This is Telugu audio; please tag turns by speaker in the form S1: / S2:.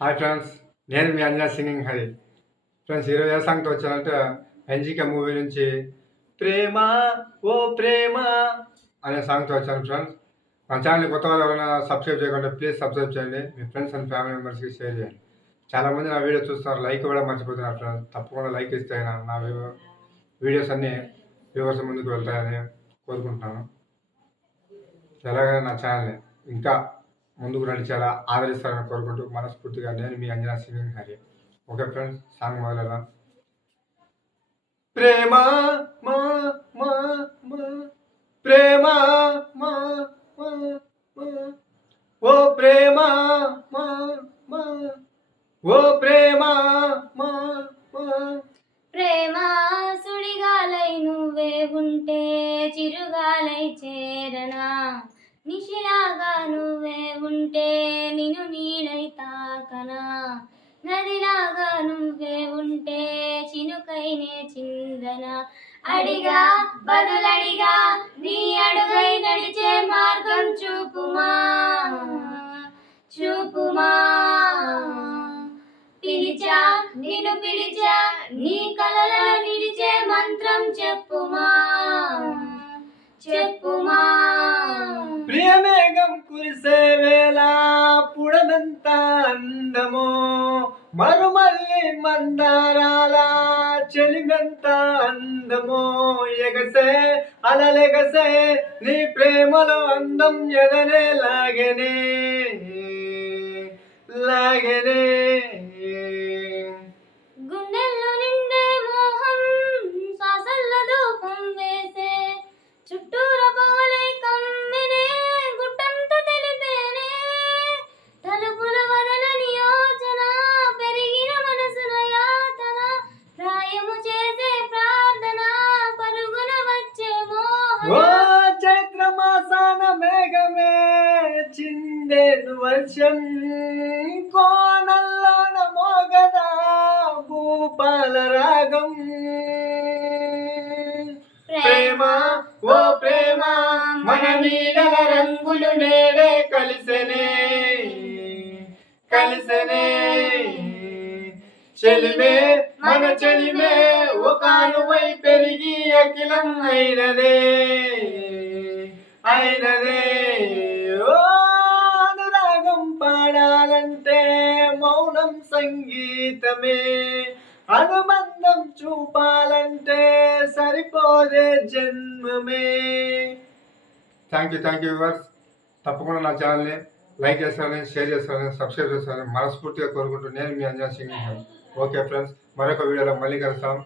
S1: హాయ్ ఫ్రెండ్స్ నేను మీ అంజనా సింగింగ్ హరి. ఫ్రెండ్స్ ఈరోజు ఏ సాంగ్తో వచ్చానంటే ఎన్జికే మూవీ నుంచి ప్రేమ ఓ ప్రేమ అనే సాంగ్తో వచ్చాను ఫ్రెండ్స్ మన ఛానల్ కొత్త వాళ్ళు ఎవరైనా సబ్స్క్రైబ్ చేయకుండా ప్లీజ్ సబ్స్క్రైబ్ చేయండి. మీ ఫ్రెండ్స్ అండ్ ఫ్యామిలీ మెంబర్స్కి షేర్ చేయండి. చాలామంది నా వీడియో చూస్తున్నారు లైక్ కూడా మర్చిపోతున్నారు ఫ్రెండ్స్ తప్పకుండా లైక్ ఇస్తే నా వీ- వీడియోస్ అన్నీ వ్యూవర్స్ ముందుకు వెళ్తాయని కోరుకుంటున్నాను. ఎలాగైనా నా ఛానల్ని. ఇంకా ముందుకు నడిచేలా ఆదరిస్తారని కోరుకుంటూ మనస్ఫూర్తిగా నేను మీ Anjana sing Hari okay friends song మొదలెదా ప్రేమ మా మా మా. ప్రేమ మా మా మా. ఓ ప్రేమ మా మా. ఓ ప్రేమ మా మా.
S2: ప్రేమ సుడిగాలై నువ్వే ఉంటే చిరుగాలై చేరనా. నిశిలాగా నువ్వే చినుకైనే చిందన. అడిగా బదులడిగా నీ అడుగై నడిచే మార్గం చూపుమా? చూపుమా? పిలిచా నిన్ను పిలిచా నీ కలలో నిలిచే మంత్రం చెప్పుమా? చెప్పుమా?
S1: ప్రియమేఘం కురిసే వేళ పుడమెంత అందమో మరుమల్లి మందా చెలిమెంత అందమో ఎగసే అలలెగసే నీ ప్రేమలో అందం ఎదనే లాగనే లాగనే. ఓ
S2: మోహన
S1: చైత్ర మాసాన మేఘమే చిందేను వర్షం. కోనల్లోన మోగన భూపాల రాగం. ప్రేమ ఓ ప్రేమ మన నీడల రంగులు నేడే కలిసెనే కలిసెనే. చెలిమే మన చెలిమే ఒక అనువై పెరిగి అఖిలం అయినదే. అయినదే. అనురాగం పాడాలంటే మౌనం సంగీతమే. అనుబంధం చూపాలంటే సరిపోదే జన్మమే. Thank you thank you viewers తప్పకుండా నా ఛానల్ని లైక్ చేస్తారని షేర్ చేస్తారని సబ్స్క్రైబ్ చేస్తారని మనస్ఫూర్తిగా కోరుకుంటూ నేను మీ అంజనా సింగ్ ఓకే ఫ్రెండ్స్ మరొక వీడియోలో మళ్ళీ కలుస్తాం.